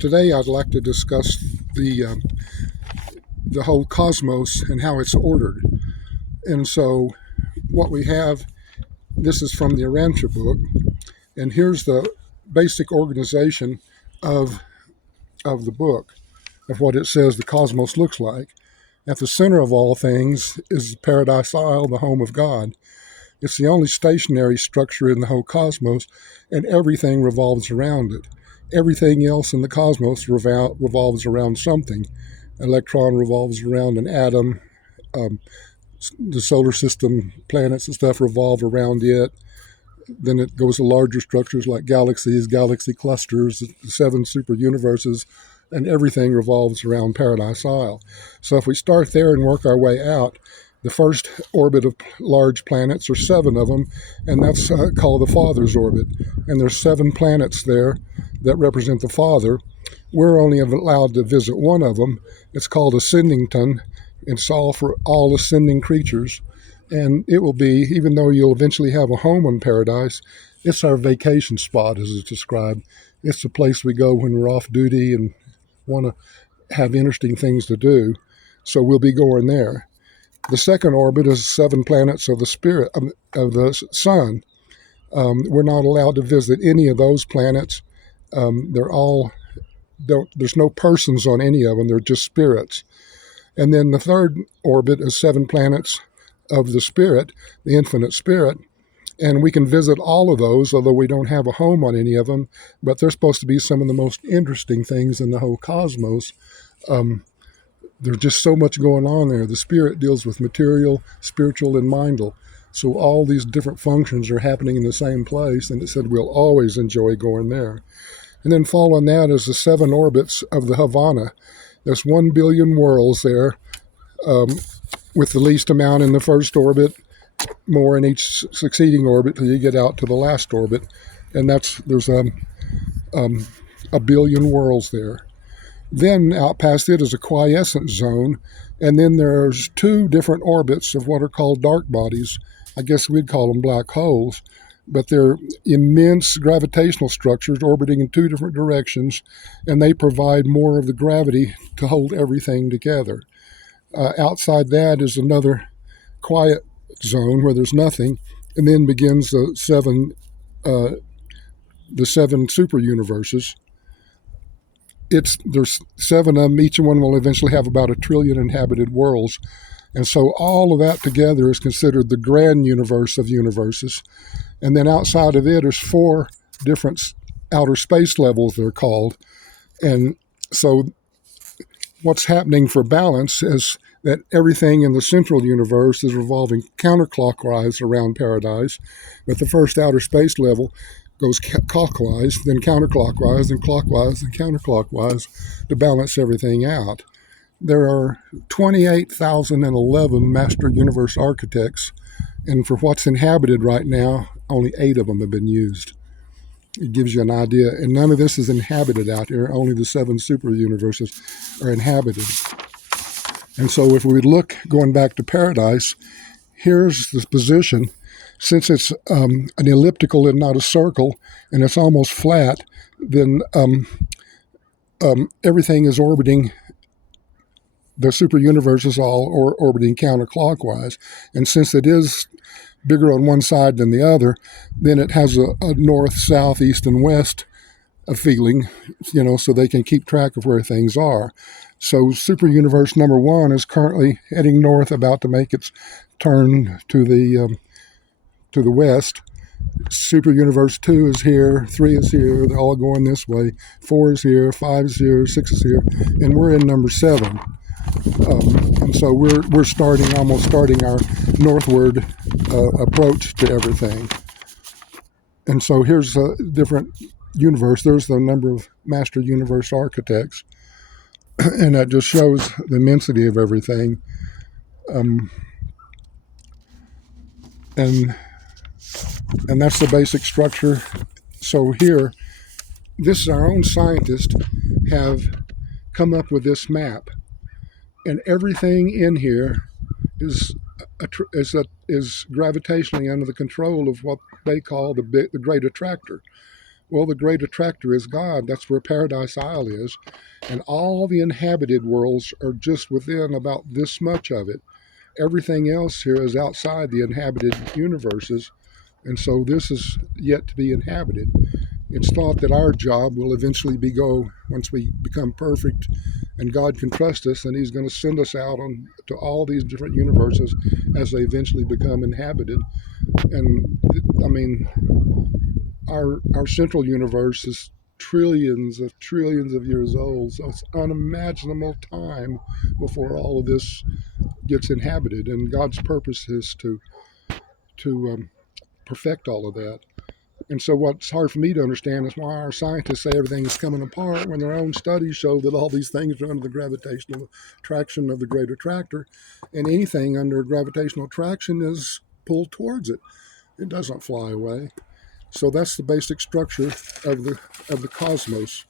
Today I'd like to discuss the whole cosmos and how it's ordered. And so what we have, this is from the Urantia book, and here's the basic organization of the book, of what it says the cosmos looks like. At the center of all things is Paradise Isle, the home of God. It's the only stationary structure in the whole cosmos, and everything revolves around it. Everything else in the cosmos revolves around something. An electron revolves around an atom. The solar system, planets and stuff revolve around it. Then it goes to larger structures like galaxies, galaxy clusters, the seven super universes, and everything revolves around Paradise Isle. So if we start there and work our way out, the first orbit of large planets are seven of them, and that's called the Father's orbit. And there's seven planets there that represent the Father. We're only allowed to visit one of them. It's called Ascendington. It's all for all ascending creatures. And it will be, even though you'll eventually have a home on Paradise, it's our vacation spot, as it's described. It's the place we go when we're off duty and want to have interesting things to do. So we'll be going there. The second orbit is seven planets of the spirit of the sun. We're not allowed to visit any of those planets. There's no persons on any of them. They're just spirits. And then the third orbit is seven planets of the spirit, the infinite spirit. And we can visit all of those, although we don't have a home on any of them. But they're supposed to be some of the most interesting things in the whole cosmos. There's just so much going on there. The spirit deals with material, spiritual, and mindal. So all these different functions are happening in the same place, and it said we'll always enjoy going there. And then following that is the seven orbits of the Havana. There's 1 billion worlds there, with the least amount in the first orbit, more in each succeeding orbit till you get out to the last orbit. And there's a billion worlds there. Then out past it is a quiescent zone, and then there's two different orbits of what are called dark bodies. I guess we'd call them black holes, but they're immense gravitational structures orbiting in two different directions, and they provide more of the gravity to hold everything together. Outside that is another quiet zone where there's nothing, and then begins the seven super universes. There's seven of them. Each one will eventually have about 1 trillion inhabited worlds. And so all of that together is considered the grand universe of universes. And then outside of it is 4 different outer space levels, they're called. And so what's happening for balance is that everything in the central universe is revolving counterclockwise around Paradise. But the first outer space level goes clockwise, then counterclockwise, then clockwise, then counterclockwise to balance everything out. There are 28,011 master universe architects, and for what's inhabited right now, only 8 of them have been used. It gives you an idea, and none of this is inhabited out here. Only the 7 super universes are inhabited. And so if we look, going back to Paradise, here's the position. Since it's an elliptical and not a circle, and it's almost flat, then everything is orbiting. The super universe is all orbiting counterclockwise. And since it is bigger on one side than the other, then it has a north, south, east, and west feeling, so they can keep track of where things are. So super universe number 1 is currently heading north, about to make its turn to the west. Super universe 2 is here, 3 is here, they're all going this way. 4 is here, 5 is here, 6 is here, and we're in number 7. And so we're almost starting our northward approach to everything. And so here's a different universe. There's the number of master universe architects, and that just shows the immensity of everything. And that's the basic structure. So here, our own scientists have come up with this map, and everything in here is gravitationally under the control of what they call the great attractor. Well, the great attractor is God. That's where Paradise Isle is. And all the inhabited worlds are just within about this much of it. Everything else here is outside the inhabited universes. And so this is yet to be inhabited. It's thought that our job will eventually be go once we become perfect and God can trust us, and He's going to send us out on to all these different universes as they eventually become inhabited. And I mean, our central universe is trillions of years old, so it's unimaginable time before all of this gets inhabited. And God's purpose is to perfect all of that. And so, what's hard for me to understand is why our scientists say everything is coming apart when their own studies show that all these things are under the gravitational attraction of the great attractor, and anything under gravitational attraction is pulled towards it. It doesn't fly away. So that's the basic structure of the cosmos.